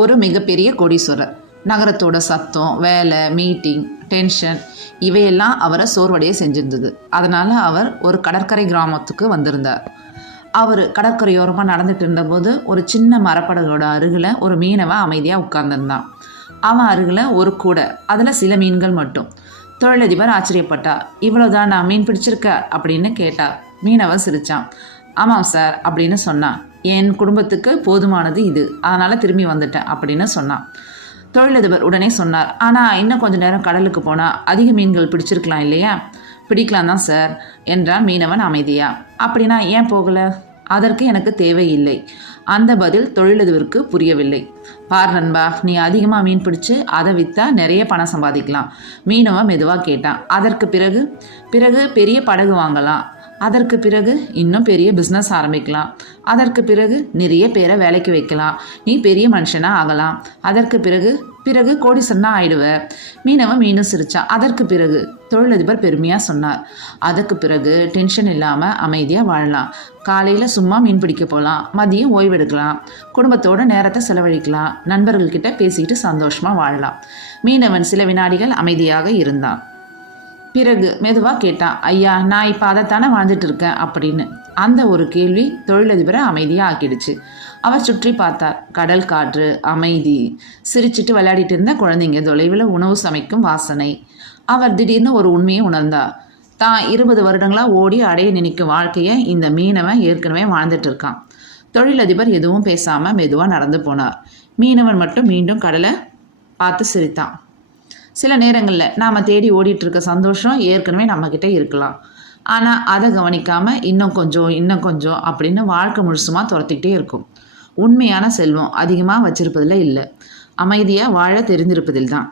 ஒரு மிகப்பெரிய கோடீஸ்வரர். நகரத்தோட சத்தம், வேலை, மீட்டிங், டென்ஷன் இவையெல்லாம் அவரை சோர்வடைய செஞ்சிருந்தது. அதனால் அவர் ஒரு கடற்கரை கிராமத்துக்கு வந்திருந்தார். அவர் கடற்கரையோரமாக நடந்துட்டு இருந்தபோது ஒரு சின்ன மரப்படகோட அருகில் ஒரு மீனவன் அமைதியாக உட்கார்ந்துருந்தான். அவன் அருகில் ஒரு கூடை, அதில் சில மீன்கள் மட்டும். தொழிலதிபர் ஆச்சரியப்பட்டார். இவ்வளோதான் நான் மீன் பிடிச்சிருக்க அப்படின்னு கேட்டார். மீனவன் சிரித்தான். ஆமாம் சார் அப்படின்னு சொன்னான். என் குடும்பத்துக்கு போதுமானது இது, அதனால் திரும்பி வந்துட்டேன் அப்படின்னு சொன்னான். தொழிலதிபர் உடனே சொன்னார், ஆனால் இன்னும் கொஞ்சம் நேரம் கடலுக்கு போனால் அதிக மீன்கள் பிடிச்சிருக்கலாம் இல்லையா? பிடிக்கலாம் தான் சார் என்றான் மீனவன் அமைதியா. அப்படின்னா ஏன் போகலை? அதற்கு எனக்கு தேவையில்லை. அந்த பதில் தொழிலதிபருக்கு புரியவில்லை. பார் நண்பா, நீ அதிகமாக மீன் பிடிச்சி அதை விற்றா நிறைய பணம் சம்பாதிக்கலாம். மீனவன் மெதுவாக கேட்டான். அதற்கு பிறகு பெரிய படகு வாங்கலாம். அதற்கு பிறகு இன்னும் பெரிய பிஸ்னஸ் ஆரம்பிக்கலாம். அதற்கு பிறகு நிறைய பேரை வேலைக்கு வைக்கலாம். நீ பெரிய மனுஷனாக ஆகலாம். அதற்கு பிறகு கோடீஸ்வரனா ஆயிடுவ. மீனவன் மீண்டும் சிரிச்சான். அதற்கு பிறகு தொழிலதிபர் பெருமையாக சொன்னார். அதுக்கு பிறகு டென்ஷன் இல்லாமல் அமைதியாக வாழலாம். காலையில் சும்மா மீன் பிடிக்க போகலாம், மதியம் ஓய்வெடுக்கலாம், குடும்பத்தோட நேரத்தை செலவழிக்கலாம், நண்பர்கள்கிட்ட பேசிக்கிட்டு சந்தோஷமாக வாழலாம். மீனவன் சில வினாடிகள் அமைதியாக இருந்தான். பிறகு மெதுவாக கேட்டான், ஐயா நான் இப்போ அதைத்தானே வாழ்ந்துட்டு இருக்கேன் அப்படின்னு. அந்த ஒரு கேள்வி தொழிலதிபரை அமைதியாக ஆக்கிடுச்சு. அவர் சுற்றி பார்த்தார். கடல் காற்று, அமைதி, சிரிச்சிட்டு விளையாடிட்டு இருந்த குழந்தைங்க, தொலைவில் உணவு சமைக்கும் வாசனை. அவர் திடீர்னு ஒரு உண்மையை உணர்ந்தார். தான் 20 வருடங்களாக ஓடி அடைய நினைக்கும் வாழ்க்கையை இந்த மீனவன் ஏற்கனவே வாழ்ந்துட்டு இருக்கான். தொழிலதிபர் எதுவும் பேசாமல் மெதுவாக நடந்து போனார். மீனவன் மட்டும் மீண்டும் கடலை பார்த்து சிரித்தான். சில நேரங்களில் நாம் தேடி ஓடிட்டு இருக்க சந்தோஷம் ஏற்கனவே நம்மக்கிட்ட இருக்கலாம். ஆனால் அதை கவனிக்காமல் இன்னும் கொஞ்சம் அப்படின்னு வாழ்க்கை முழுசுமாக துரத்திக்கிட்டே இருக்கும். உண்மையான செல்வம் அதிகமாக வச்சிருப்பதில் இல்லை, அமைதியாக வாழ தெரிந்திருப்பதில் தான்.